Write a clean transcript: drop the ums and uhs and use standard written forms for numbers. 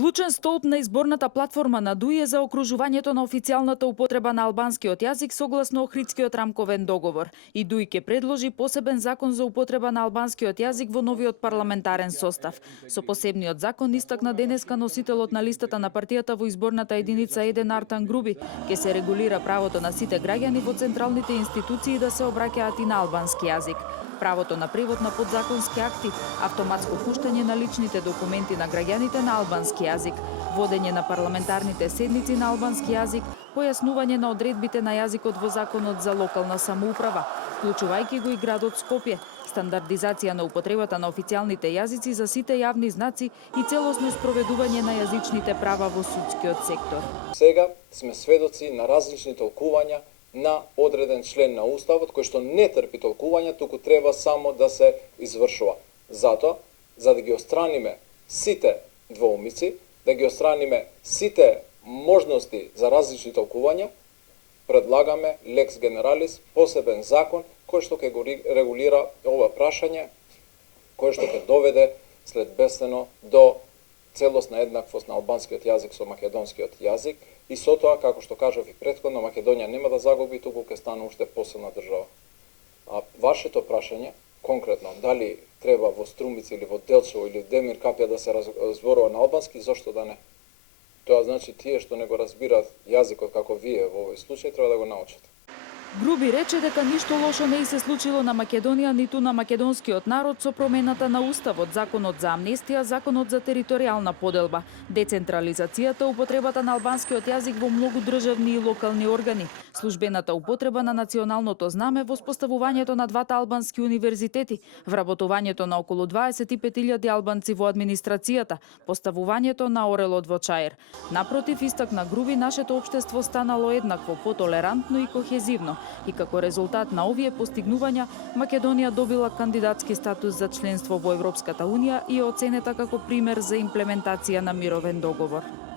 Клучен столб на изборната платформа на ДУИ е за окружувањето на официјалната употреба на албанскиот јазик согласно Охридскиот рамковен договор. И ДУИ ќе предложи посебен закон за употреба на албанскиот јазик во новиот парламентарен состав. Со посебниот закон истакна денеска носителот на листата на партијата во изборната единица Еден Артан Груби, ќе се регулира правото на сите граѓани во централните институции да се обраќаат и на албански јазик. Правото на превод на подзаконски акти, автоматско пуштање на личните документи на граѓаните на албански јазик, водење на парламентарните седници на албански јазик, појаснување на одредбите на јазикот во законот за локална самоуправа, вклучувајќи го и градот Скопје, стандардизација на употребата на официјалните јазици за сите јавни знаци и целосно спроведување на јазичните права во судскиот сектор. Сега сме сведоци на различни толкувања на одреден член на Уставот, кој што не трпи толкување, туку треба само да се извршува. Затоа, за да ги отстраниме сите двоумици, да ги отстраниме сите можности за различни толкувања, предлагаме Lex Generalis, посебен закон, кој што ќе го регулира ова прашање, кој што ќе доведе следбестено до целосна еднаквост на албанскиот јазик со македонскиот јазик, и со тоа, како што кажав и претходно, Македонија нема да загуби, туку ќе стане уште посилна држава. А вашето прашање, конкретно, дали треба во Струмица или во Делчево или Демир Капја да се зборува на албански, зошто да не? Тоа значи тие што не го разбираат јазикот како вие во овој случај треба да го научат. Груби рече дека ништо лошо не и се случило на Македонија ниту на македонскиот народ со промената на уставот, законот за амнестија, законот за територијална поделба, децентрализацијата, употребата на албанскиот јазик во многу државни и локални органи, службената употреба на националното знаме, воспоставувањето на двата албански универзитети, вработувањето на околу 25.000 албанци во администрацијата, поставувањето на орелот во Чаир. Напротив, истакна Груби, нашето општество станало еднакво, потолерантно и кохезивно. И како резултат на овие постигнувања, Македонија добила кандидатски статус за членство во Европската унија и е оценета како пример за имплементација на мировен договор.